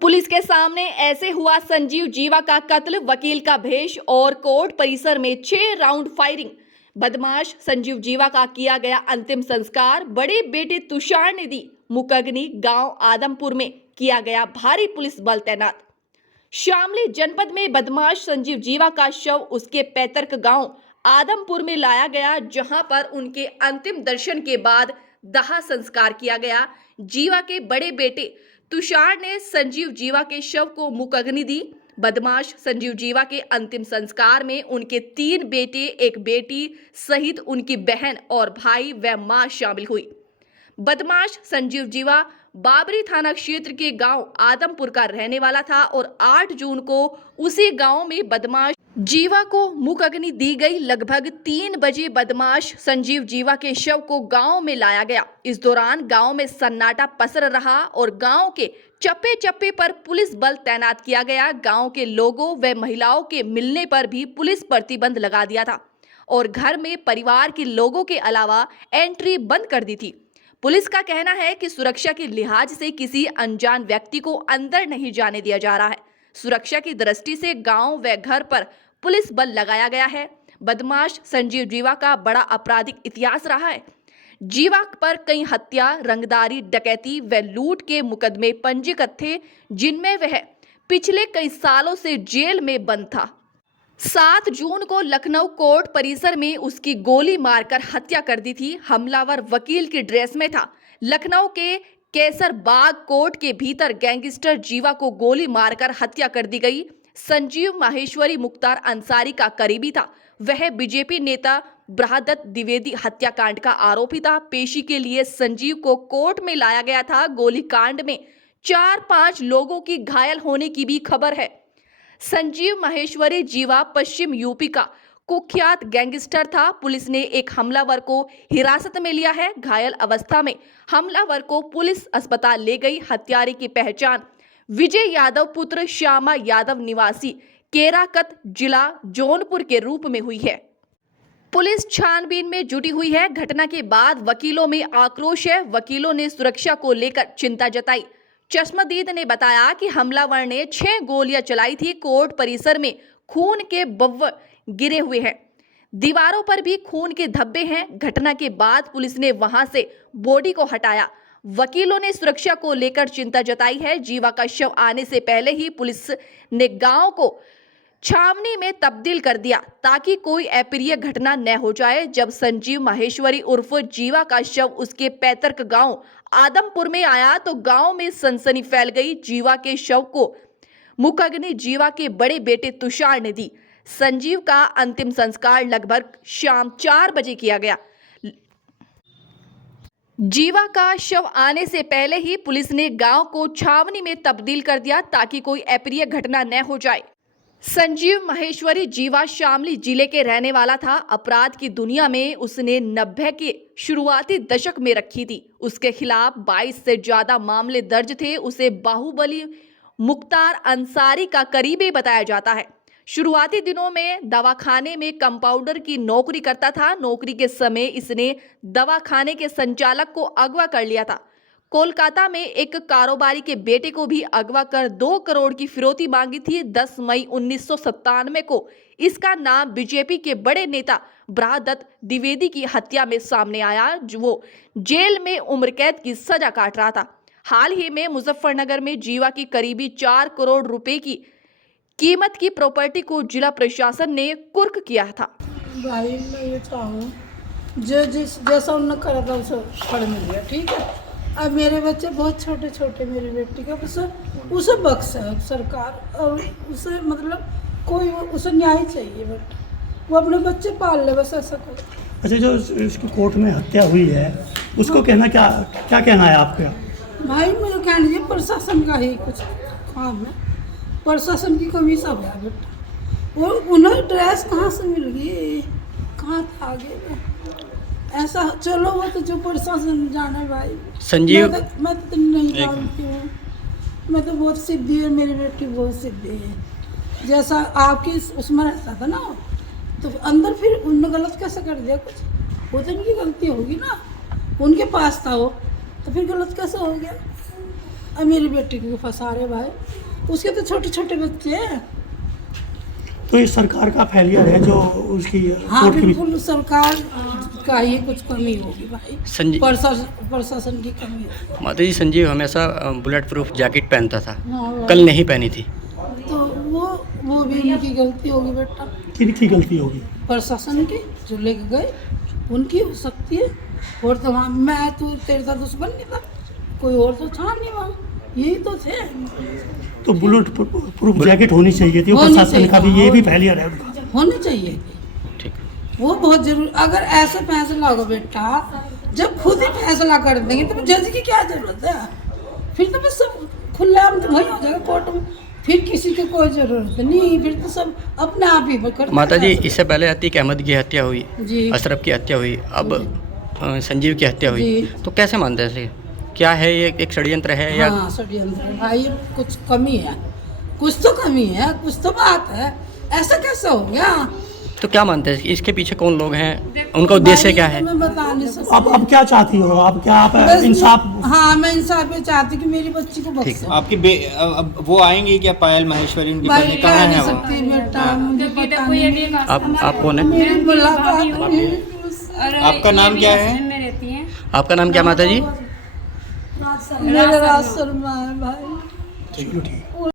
Police के सामने ऐसे हुआ संजीव जीवा का कत्ल, वकील का भेष और कोर्ट परिसर में 6 राउंड फायरिंग। बदमाश संजीव जीवा का किया गया अंतिम संस्कार। बड़े बेटे तुषार ने दी मुकगनी। गांव आदमपुर में किया गया भारी पुलिस बल तैनात। शामली जनपद में बदमाश संजीव जीवा का शव उसके पैतृक गांव आदमपुर में लाया गया, जहां पर उनके अंतिम दर्शन के बाद दाह संस्कार किया गया। जीवा के बड़े बेटे तुषार ने संजीव जीवा के शव को मुकगनी दी। बदमाश संजीव जीवा के अंतिम संस्कार में उनके 3 बेटे, 1 बेटी सहित उनकी बहन और भाई व मां शामिल हुई। बदमाश संजीव जीवा बाबरी थाना क्षेत्र के गांव आदमपुर का रहने वाला था और 8 जून को उसी गांव में बदमाश जीवा को मुकगनी दी गई। लगभग 3 बजे बदमाश संजीव जीवा के शव को गांव में लाया गया। इस दौरान गांव में सन्नाटा पसर रहा और गांव के चप्पे चप्पे पर पुलिस बल तैनात किया गया। गांव के लोगों व महिलाओं के मिलने पर भी पुलिस प्रतिबंध लगा दिया था और घर में परिवार के लोगों के अलावा एंट्री बंद कर दी थी। पुलिस का कहना है कि सुरक्षा के लिहाज से किसी अनजान व्यक्ति को अंदर नहीं जाने दिया जा रहा है। सुरक्षा की दृष्टि से गांव व घर पर पुलिस बल लगाया गया है। बदमाश संजीव जीवा का बड़ा आपराधिक इतिहास रहा है। जीवा पर कई हत्या, रंगदारी, डकैती व लूट के मुकदमे पंजीकृत थे, जिनमें वह पिछले कई सालों से जेल में बंद था। 7 जून को लखनऊ कोर्ट परिसर में उसकी गोली मारकर हत्या कर दी थी। हमलावर वकील की ड्रेस में था। लखनऊ के केसर बाग कोर्ट के भीतर गैंगस्टर जीवा को गोली मारकर हत्या कर दी गई। संजीव माहेश्वरी मुख्तार अंसारी का करीबी था। वह बीजेपी नेता ब्राहदत्त द्विवेदी हत्याकांड का आरोपी था। पेशी के लिए संजीव को कोर्ट में लाया गया था। गोलीकांड में 4-5 लोगों की घायल होने की भी खबर है। संजीव माहेश्वरी जीवा पश्चिम यूपी का कुख्यात गैंगस्टर था। पुलिस ने एक हमलावर को हिरासत में लिया है। घायल अवस्था में हमलावर को पुलिस अस्पताल ले गई। हत्यारे की पहचान विजय यादव पुत्र श्यामा यादव निवासी केराकत जिला जौनपुर के रूप में हुई है। पुलिस छानबीन में जुटी हुई है। घटना के बाद वकीलों में आक्रोश है। वकीलों ने सुरक्षा को लेकर चिंता जताई। चश्मदीद ने बताया कि हमलावर ने 6 गोलियां चलाई थी। कोर्ट परिसर में खून के बव्व गिरे हुए हैं। दीवारों पर भी खून के धब्बे हैं। घटना के बाद पुलिस ने वहां से बॉडी को हटाया। वकीलों ने सुरक्षा को लेकर चिंता जताई है। जीवा का शव आने से पहले ही पुलिस ने गांव को छावनी में तब्दील कर दिया ताकि कोई अप्रिय घटना न हो जाए। जब संजीव माहेश्वरी उर्फ जीवा का शव उसके पैतृक गांव आदमपुर में आया तो गांव में सनसनी फैल गई। जीवा के शव को मुकगनी जीवा के बड़े बेटे तुषार ने दी। संजीव का अंतिम संस्कार लगभग शाम 4 बजे किया गया। जीवा का शव आने से पहले ही पुलिस ने गांव को छावनी में तब्दील कर दिया ताकि कोई अप्रिय घटना न हो जाए। संजीव माहेश्वरी जीवा शामली जिले के रहने वाला था। अपराध की दुनिया में उसने 90 के शुरुआती दशक में रखी थी। उसके खिलाफ 22 से ज्यादा मामले दर्ज थे। उसे बाहुबली मुख्तार अंसारी का करीबी बताया जाता है। शुरुआती दिनों में दवाखाने में कंपाउंडर की नौकरी करता था। नौकरी के समय इसने दवाखाने के संचालक को अगवा कर लिया था। कोलकाता में एक कारोबारी के बेटे को भी अगवा कर 2 करोड़ की फिरौती मांगी थी। 10 मई 1997 को इसका नाम बीजेपी के बड़े नेता ब्राहदत्त द्विवेदी की हत्या में सामने आया, जो वो जेल में उम्र कैद की सजा काट रहा था। हाल ही में मुजफ्फरनगर में जीवा की करीबी 4 करोड़ रुपए की कीमत की प्रॉपर्टी को जिला प्रशासन ने कुर्क किया था। भाई मैं ये चाहूँ जो जैसा उन्होंने करा था उसे फल मिल गया, ठीक है। अब मेरे बच्चे बहुत छोटे छोटे, मेरी बेटी का उसे बख्श है सरकार, और उसे मतलब कोई उसे न्याय चाहिए। बट वो अपने बच्चे पाल ले, बस ऐसा कोई। अच्छा, जो इसकी कोर्ट में हत्या हुई है उसको कहना क्या कहना है आपका? भाई मुझे कहना चाहिए प्रशासन का ही कुछ काम है। प्रशासन की कमी सब है बेटा। वो उन्हें ड्रेस कहाँ से मिल गई, कहाँ था आगे ऐसा। चलो वो तो जो प्रशासन जाने भाई। संजीव मैं तो नहीं जानती हूँ। मैं तो बहुत सिद्धि है, मेरी बेटी बहुत सिद्धि है। जैसा आपकी उसमें रहता था ना, तो अंदर फिर उनने गलत कैसे कर दिया कुछ? वो तो उनकी गलती होगी ना, उनके पास था वो, तो फिर गलत कैसे हो गया? अब मेरी बेटी को फंसा रहे भाई, उसके तो छोटे छोटे बच्चे हैं। तो ये सरकार का फेलियर है जो उसकी हाँ कोर्ट की बिल्कुल, सरकार का ही कुछ कमी होगी भाई, प्रशासन की कमी होगी। माता जी, संजीव हमेशा बुलेट प्रूफ जैकेट पहनता था, हाँ भाई। कल नहीं पहनी थी। तो वो भी उनकी गलती होगी बेटा, किनकी गलती होगी? प्रशासन की, जो लेके गए उनकी हो सकती है। और तो वहाँ मैं तू तेरे साथ दुश्मन नहीं था, कोई और तो था नहीं वहाँ, यही तो थे। तो बुलेट प्रूफ जैकेट होनी चाहिए थी, होनी प्रशासन का भी चाहिए, ये भी फेलियर है उनका। होनी चाहिए, ठीक। वो बहुत जरूरी। अगर ऐसे फैसला होगा बेटा, जब खुद ही फैसला कर देंगे तो जज की क्या जरूरत है? फिर तो बस सब खुलेआम तो वही हो जाएगा कोर्ट में, फिर किसी की कोई जरूरत नहीं, फिर तो सब अपने आप ही करते माता जी, रहेंगे। इससे पहले अतीक अहमद की हत्या हुई, जी अशरफ की हत्या हुई, अब संजीव की हत्या हुई, जी। तो कैसे मानते हैं इसे? क्या है ये, एक षड्यंत्र है या? हाँ षड्यंत्र है भाई, कुछ कमी है, कुछ तो कमी है, कुछ तो बात है, ऐसा कैसे हो गया? तो क्या मानते हैं इसके पीछे कौन लोग हैं, उनका उद्देश्य भाई, क्या ये है? तो मैं बता नहीं सकती। अब क्या चाहती हो आप? क्या आप बस इंसाफ? हाँ, मैं इंसाफ ये चाहती कि मेरी बच्ची को ठीक बख्शो। आपकी अब वो आएंगी क्या, पायल माहेश्वरी, उनकी भाई पत्नी कह कहाँ नहीं है वो? सकती बेटा, मुझे पता नहीं। आप कौन है? मेरी मुलाकात हुई। आपका नाम क्या है? आपका नाम क्या माता जी? मेरा राज शर्मा है भाई। चलो ठीक।